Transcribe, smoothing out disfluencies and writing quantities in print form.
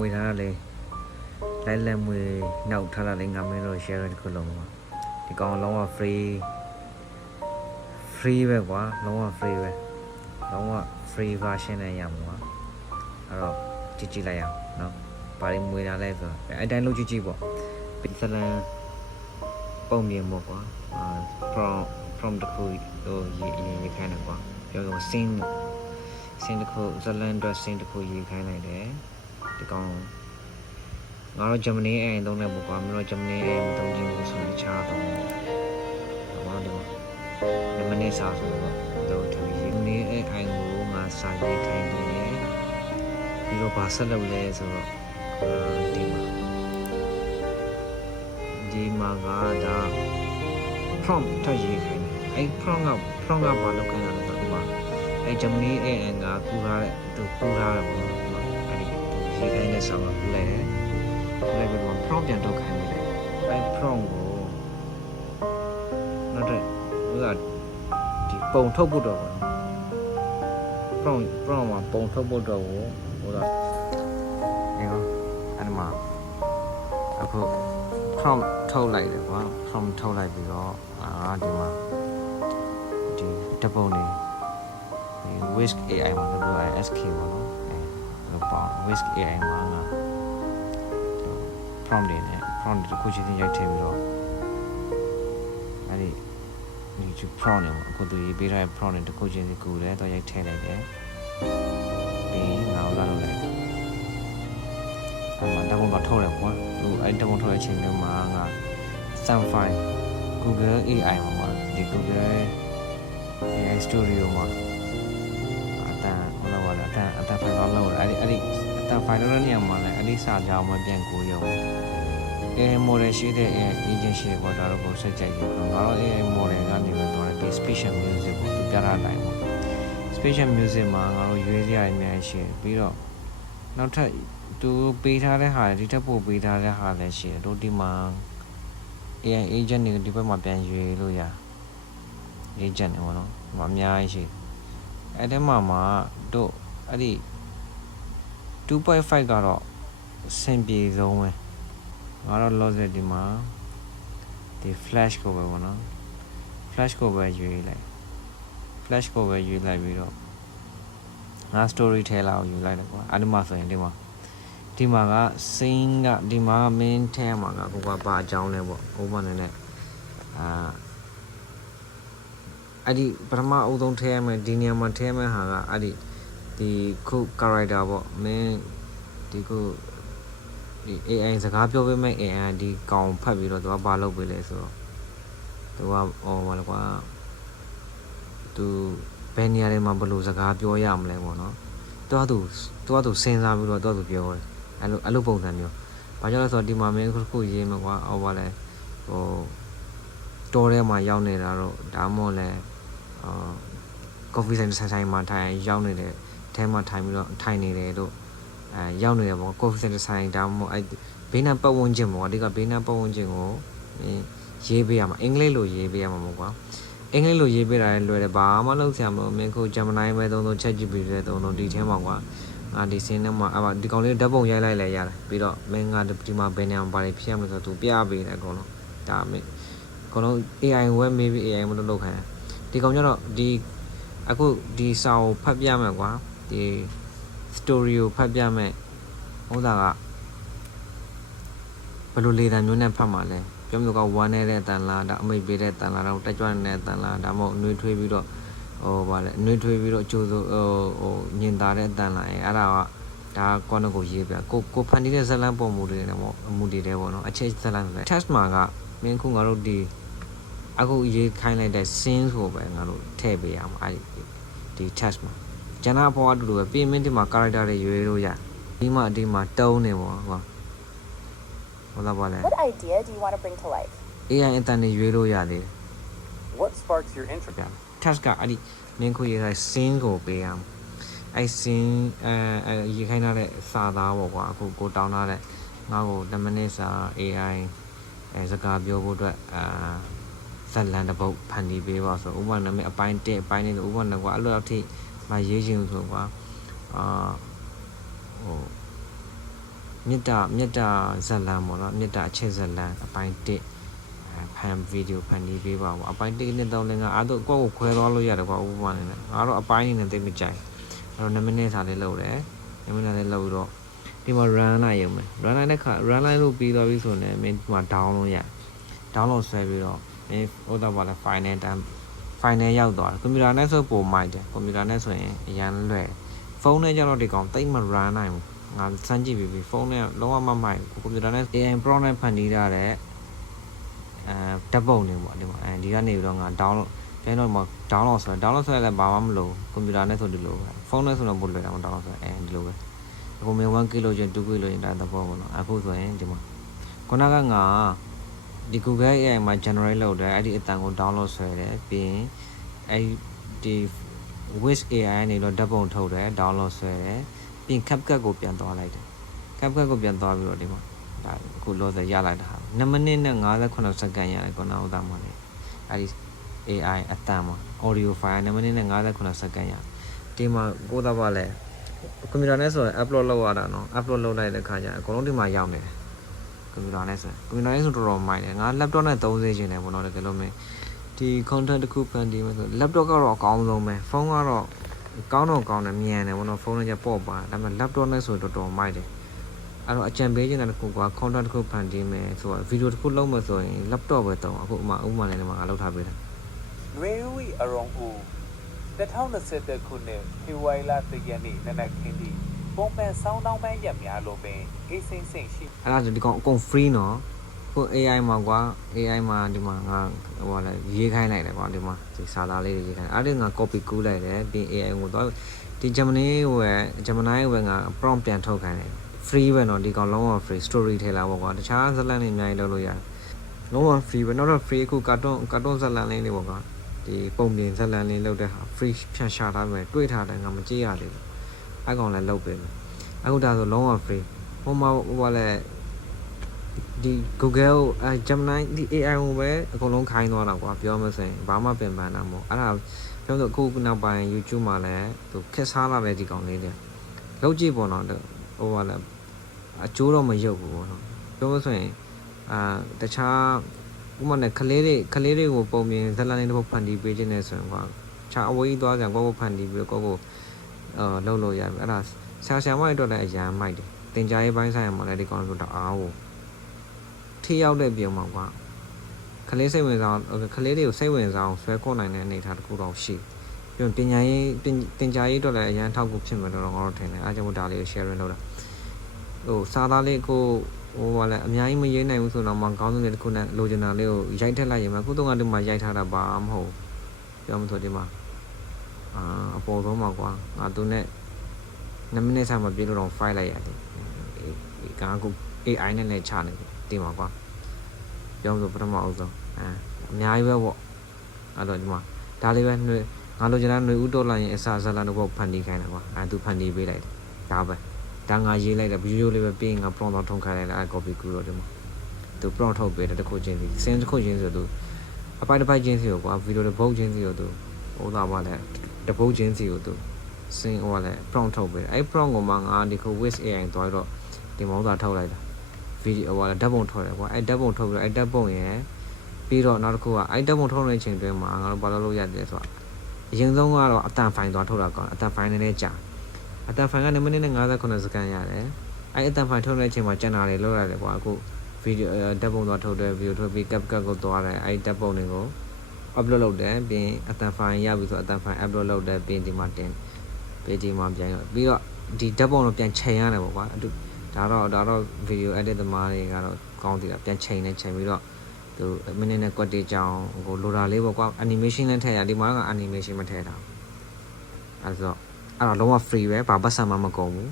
mùi ra lấy mùi nấu thà là lấy ngắm lên rồi share cái lồng mà thì còn lồng là free về quá lồng là free về lồng là free version này nhầm quá rồi chỉ là nhầm nó bà đi mùi ra đây rồi ai đang lúc chỉ bỏ bây giờ là bao nhiêu một quá from the food rồi gì khai này quá rồi xin được khu Zalando xin được khu gì khai này để thì còn nó là Germany anh đâu này một quả nó Germany anh đâu chỉ một số cha thôi đó được không để mình nên sao rồi đâu thằng gì này anh ngủ mà sao gì khai này thì nó bà sẽ đâu lên rồi đi mà gà đã prompt thay gì khai này anh prompt ngà bà đâu khai nào đó mà anh Germany anh ngà cú ra đấy từ cú ra là mà anh gì khai này sao mà cú này lại bên ngoài prompt chẳng đâu khai này anh prompt của nó đây là thì bông thâu bút đầu prompt mà bông thâu bút đầu của là nghe không anh mà aku prompt thâu lại được quá prompt thâu lại vì đó thì mà thì double này thì whisk AI mà nó là SQ mà nó bảo whisk AI mà là prompt này prompt thì cô chỉ tin giải thêm rồi này thì chụp prompt này cô tụi bây giờ prompt này cô chỉ tin cô đấy tôi giải thêm này đấy thì nào ra rồi mà đang còn thâu này quá anh đang còn thâu chuyện nhưng mà là sang file Google AI mà thì Google AI Studio mà ta nó là ta phải lo lâu rồi ta phải lo rất nhiều mà lại sao giàu mà biến cố nhiều AI modelရှိတဲ့ agent ရှိပေါ်တာတော့ကိုစိတ်ကြိုက်တယ်ငါတို့ AI model ကနေပြီးတော့ဒီ special music ကိုသူပြတာတိုင်းပေါ့ special music မှာငါတို့ရွေးစရာအများကြီးရှိပြီးတော့နောက်ထပ်သူပေးထားတဲ့ဟာဒီထက်ပိုပေးထားတဲ့ဟာလည်းရှိတယ်တို့ဒီမှာ AI agent တွေဒီဘက်မှာပြန်ရွေးလို့ရ agent တွေပေါ့နော်ဒီမှာအများကြီးရှိအဲ့ဒီမှာတို့အဲ့ဒီ 2.5 ကတော့အဆင်ပြေဆုံးပဲငါတော့ loss ဒီမှာဒီ flash ကိုပဲပေါ့နော် flash ကိုပဲရွေးလိုက် flash ကိုပဲရွေးလိုက်ပြီးတော့ငါ storyteller ကိုယူလိုက်တယ်ကွာအဲ့ဒီမှာဆိုရင်ဒီမှာက scene ကဒီမှာ main ထဲမှာကကိုကပါအကြောင်းလဲပေါ့ဟိုမှာနေအဲ့ဒီပထမအုပ်ဆုံးထဲမှာဒီနေရာမှာထဲမှာဟာကအဲ့ဒီခု character ပေါ့ main ဒီခုဒီ AI စကားပြောပေးမဲ့ AI ဒီကောင်ဖတ်ပြီးတော့သူကဘာလုပ်ပေးလဲဆိုတော့သူကဘာလဲကွာသူဘယ်နေရာတွေမှာဘယ်လိုစကားပြောရမလဲပေါ့နော်သူကစဉ်းစားပြီးတော့သူပြောတယ်အဲ့လိုပုံစံမျိုးဘာကြောင့်လဲဆိုတော့ဒီမှာမင်းခုရေးမှာကွာဘာလဲဟိုတော်ထဲမှာရောက်နေတာတော့ဒါမှမဟုတ်လဲcoffeeဆိုင်မှာထိုင်ရောက်နေတဲ့အဲမှာထိုင်ပြီးတော့ထိုင်နေတယ်လို့ရောက်နေတယ်ပေါ့ coffee center ဆိုင်ဒါမှမဟုတ်ဘေးနားပတ်ဝန်းကျင်ပေါ့အဓိကဘေးနားပတ်ဝန်းကျင်ကိုရေးပေးရမှာအင်္ဂလိပ်လိုရေးပေးရမှာပေါ့ကွာအင်္ဂလိပ်လိုရေးပေးတာလည်းလွယ်တယ်ဘာမှလုပ်စရာမလိုမင်းခု Gemini ပဲသုံး ChatGPT ပဲသုံးဒီထဲမှာကွာဒီစင်းထဲမှာဒီကောင်လေးဓာတ်ပုံရိုက်လိုက်လဲရတယ်ပြီးတော့မင်းကဒီမှာဘယ်နေရာမှာဘာတွေဖြစ်ရမလဲဆိုတော့သူပြပေးတယ်အကုန်လုံးဒါမင်းအကုန်လုံး AI ဝယ်မေးပြီး AI မလုပ်ခိုင်းဒီကောင်ကျတော့အခုဒီစာကိုဖတ်ပြမယ်ကွာဒီ story ကိုဖတ်ပြမယ်ဟိုကဘယ်လိုလေတံမျိုးနဲ့ဖတ်မှာလဲပြောမျိုးကဝမ်းနေတဲ့အတန်လားဒါအမိတ်ပေးတဲ့အတန်လားတော့တက်ကြွနေတဲ့အတန်လားဒါမှမဟုတ်နှွေးထွေးပြီးတော့ဗာလဲနှွေးထွေးပြီးတော့ကြိုးစိုးညင်သားတဲ့အတန်လားအဲ့ဒါကဒါကောနကိုရေးပြကိုဖန်တီးတဲ့ဇလန်ပုံမူတွေနဲ့ပေါ့အမှုတွေတဲ့ပေါ့နော်အချက်ဇလန်ဆိုလဲ test မှာကမင်းခုငါတို့ဒီအခုရေးခိုင်းလိုက်တဲ့ scene ဆိုပဲငါတို့ထည့်ပေးရမှာအဲ့ဒီ test မှာကျန်တဲ့အပေါ်အတူတူပဲပြင်မင်းဒီမှာ character တွေရွေးလို့ရဒီမှာတုံးနေပေါ့ကွာဟုတ်လားပါလဲ What idea do you want to bring to life? AI အတန်တွေရွေးလို့ရသေးတယ် What sparks your interest? task ကအဲ့ဒီမင်းခုရေးတဲ့ scene ကိုပေးရမှာအဲ့ scene ရေးခိုင်းထားတဲ့စာသားပေါ့ကွာအခုကိုတောင်းထားတဲ့ငါ့ကို10မိနစ်စာ AI စကားပြောဖို့အတွက်ဇက်လန်တစ်ပုတ်ဖန်တီးပေးပါဆိုဥပမာနာမည်အပိုင်း1အပိုင်း2ဆိုဥပမာကွာအဲ့လိုအထိမရေးချင်ဘူးဆိုကွာဟို မေတ္တာဇက်လန်ပေါ့နော်မေတ္တာအချက်ဇက်လန်အပိုင်း1ဖန်ဗီဒီယိုဖန်တီးပေးပါပေါ့အပိုင်း1နဲ့3လည်းငါအဲ့တော့ကိုယ့်ကိုခွဲသွားလို့ရတယ်ကွာဥပမာနဲ့ငါတော့အပိုင်းနေနဲ့သိမကြိုက်အဲ့တော့2မိနစ်စာလေးလုပ်တယ်2မိနစ်လေးလုပ်ပြီးတော့ဒီမှာ run လိုက်ရုံပဲ run လိုက်တဲ့ခါ run လိုက်လို့ပြီးသွားပြီဆိုရင်မင်းဒီမှာ download ရ download ဆွဲပြီးတော့မင်းဟိုတော့ပါလဲ final ရောက်သွားတယ်ကွန်ပျူတာနဲ့ဆိုပုံမိုက်တယ်ကွန်ပျူတာနဲ့ဆိုရင်အရန်လွယ်ဖုန်းနဲ့ကျတော့ဒီကောင်တိတ်မ run နိုင်ဘူးငါစမ်းကြည့်ပြီးဖုန်းနဲ့လုံးဝမမိုက်ကွန်ပျူတာနဲ့ AI Pro နဲ့ဖန်တီးထားတဲ့ဓာတ်ပုံတွေပေါ့ဒီမှာဒီကနေပြီးတော့ငါ download ပြန်တော့မှ download ဆွဲလည်းဘာမှမလို့ကွန်ပျူတာနဲ့ဆိုဒီလိုပဲဖုန်းနဲ့ဆိုတော့ပို့လွယ်တာမ download ဆွဲဒီလိုပဲအခုမင်း 1K လို့ချင်း 2K လို့ချင်းဒါသဘောပေါ့နော်အခုဆိုရင်ဒီမှာခုနကငါဒီ Google AI မှာ generate လုပ်တယ်အဲ့ဒီအတန်ကို download ဆွဲတယ်ပြီးရင်အဲ့ဒီ Wish AI နေတော့ဓာတ်ပုံထုတ်တယ် download ဆွဲတယ်ပြီးရင် CapCut ကိုပြန်သွားလိုက်တယ် CapCut ကိုပြန်သွားပြီးတော့ဒီမှာဒါအခုလောဆယ်ရလိုက်တာဟာ2မိနစ်နဲ့58စက္ကန့်ရတယ်ခုနကဥသားမှာလေအဲ့ဒီ AI အတန်မှာ audio file 2မိနစ်နဲ့58စက္ကန့်ရဒီမှာကိုသားပါလဲကွန်ပျူတာနဲ့ဆိုရင် upload လုပ်ရတာနော် upload လုပ်လိုက်တဲ့ခါကျအကုန်လုံးဒီမှာရောက်နေတယ်ကွန်ပျူတာနဲ့ဆိုတော်တော်မိုက်တယ်ငါ laptop နဲ့သုံးစေချင်တယ်ပေါ့နော်တကယ်လို့မင်းဒီ content တစ်ခုဖန်တီးမယ်ဆို laptop ကတော့အကောင်းဆုံးပဲဖုန်းကတော့ကောင်းတယ်မြန်တယ်ပေါ့နော်ဖုန်းနဲ့ကျပေါ့ပါဒါပေမဲ့ laptop နဲ့ဆိုတော်တော်မိုက်တယ်အဲ့တော့အကြံပေးချင်တဲ့တစ်ခုက content တစ်ခုဖန်တီးမယ်ဆိုတော့ video တစ်ခုလုပ်မယ်ဆိုရင် laptop ပဲသုံးအခုဥမာလည်းဒီမှာငါလုပ်ထားပေးတယ် Nui Arong U. The town of Sete Kune, Hiwaila the Yanni, Nana Kindi. Bomban sound down by Yamialo Bay, a sing sing she. အဲ့ဒါဆိုဒီကောင်အကုန် free နော်ဟို AI မှာကွာ AI မှာဒီမှာငါဟိုလာရေးခိုင်းလိုက်တယ်ကွာဒီမှာဒီစာသားလေးတွေရေးခိုင်းအဲ့ဒီငါ copy ကူးလိုက်တယ်ပြီး AI ကိုတော့ဒီ Gemini ဝယ်ငါ prompt ပြန်ထုတ်ခိုင်းတယ် free ပဲနော်ဒီကောင်လုံးဝ free story ထဲလာပေါ့ကွာတခြားဇာတ်လမ်းတွေအများကြီးလုပ်လို့ရတယ်လုံးဝ free ပဲတော့ free အခု cartoon ဇာတ်လမ်းလေးတွေပေါ့ကွာဒီပုံပြင်ဇာတ်လမ်းလေးလုပ်တဲ့ဟာ free ဖြန့်ရှာထားမယ်တွေ့ထားတယ်ငါမကြည့်ရသေးဘူးအဲ့ကောင်လည်းလုပ်ပေးမယ်အခုဒါဆိုလုံးဝ free ဟိုမှာဟိုလဲဒီ Google Gemini ဒီ AI ကိုပဲအကုန်လုံးခိုင်းသွားတာကွာပြောမှဆိုရင်ဘာမှပင်ပန်းတာမဟုတ်အဲ့ဒါပြောလို့အခုနောက်ပိုင်း YouTube မှာလည်းသူခက်စားလာတဲ့ဒီကောင်လေးတွေလောက်ကြည့်ပေါ့နော်ဟိုလဲအကျိုးတော့မရုပ်ဘူးပေါ့နော်ပြောမှဆိုရင်တခြားဥမာနဲ့ကလေးတွေကိုပုံပြင်ဇာတ်လမ်းလေးတစ်ပုဒ်ဖန်တီးပေးခြင်းနဲ့ဆိုရင်ကွာခြားအဝေးကြီးသွားကြကိုဖန်တီးပြီးတော့ကိုလုပ်လို့ရပြီအဲ့ဒါဆရာမတွေတော့လည်းအရန်မိုက်တယ်တင် जा ရေးပိုင်းဆိုင်ရာမှာလည်းဒီကောင်ဆိုတော့အားကိုထိရောက်တဲ့ပြုံမှာကွာကလေးစိတ်ဝင်စားကလေးတွေကိုစိတ်ဝင်စားအောင်ဆွဲခေါ်နိုင်တဲ့အနေအထားတစ်ခုတော့ရှိပြီးပညာရေးတင် जा ရေးတော့လည်းအရန်ထောက်ကူဖြစ်မှာတော့ငါတို့ထင်တယ်အားကြောင့်ဒါလေးကို sharing လုပ်တာဟိုစာသားလေးကိုဟိုဘာလဲအများကြီးမရေးနိုင်ဘူးဆိုတော့မှခေါင်းစဉ်လေးတစ်ခုနဲ့လိုချင်တာလေးကိုရိုက်ထက်လိုက်ရင်မှခုတော့ကဒီမှာရိုက်ထားတာပါမဟုတ်ပြောမှဆိုဒီမှာအပေါ်ဆုံးမှာကွာငါသူနဲ့2မိနစ်ဆာမှပြေလို့တော့ file လိုက်ရတယ်ကအခု AI နဲ့လည်းချနေတယ်တင်ပါကွာပြောလို့ပထမအောင်ဆုံးအများကြီးပဲပေါ့အဲ့တော့ဒီမှာဒါလေးပဲငါလိုချင်တာຫນွေဥတော်လာရင်အစာဇာလန်တော့ဖန်တီးခိုင်းတာကွာသူဖန်တီးပေးလိုက်တယ်ဒါပဲဒါငါရေးလိုက်တဲ့ဗီဒီယိုလေးပဲပြီးရင်ငါ prompt တော့ထုံးခိုင်းလိုက်တယ်copy ကူတော့ဒီမှာသူ prompt ထုတ်ပေးတယ်တစ်ခုချင်းစီစင်းတစ်ခုချင်းစီသူအပိုက်တစ်ပိုက်ချင်းစီကိုကွာဗီဒီယိုတစ်ပုတ်ချင်းစီကိုသူဟိုသားပါလဲတစ်ပုတ်ချင်းစီကိုသူစင်းဟိုကလည်း prompt ထုတ်ပေးတယ်အဲ့ prompt ကိုမှငါဒီခု Wish AI တွားတော့ဒီမောင်းသားထုတ်လိုက်တာဗီဒီယိုဟိုကဓာတ်ပုံထုတ်တယ်ကွာအဲ့ဓာတ်ပုံထုတ်ပြီးတော့အဲ့ဓာတ်ပုံရယ်ပြီးတော့နောက်တစ်ခုကအဲ့ဓာတ်ပုံထုတ်တဲ့အချိန်တွင်းမှာငါတို့ဘာလုပ်ရတယ်ဆိုတော့အရင်ဆုံးကတော့အတန်ဖိုင်သွားထုတ်တာကောအတန်ဖိုင်နည်းနည်းကြာအတန်ဖိုင်က2မိနစ်နဲ့58စက္ကန့်ရတယ်အဲ့အတန်ဖိုင်ထုတ်တဲ့အချိန်မှာကျန်တာတွေလောက်ရတယ်ကွာအခုဗီဒီယိုဓာတ်ပုံသွားထုတ်တဲ့ဗီဒီယိုထုတ်ပြီး CapCut ကိုသွားတယ်အဲ့ဓာတ်ပုံတွေကို upload လုပ်တယ်ပြီးအတန်ဖိုင်ရပြီဆိုအတန်ဖိုင် upload လုပ်တယ်ပြီးဒီမှာတင် page မှာပြန်ရောပြီးတော့ဒီဓာတ်ပုံတော့ပြန်ချိန်ရတယ်ပေါ့ကွာဒါတော့ video edit သမားတွေကတော့ကောင်းသေးတာပြန်ချိန်ပြီးတော့သူမိနစ်နဲ့ကွက်တေးကြောင်ဟိုလိုတာလေးပေါ့ကွာ animation နဲ့ထည့်ရဒီမှာက animation မထည့်တာအဲ့တော့လုံးဝ free ပဲဘာပတ်စံမှမကုန်ဘူး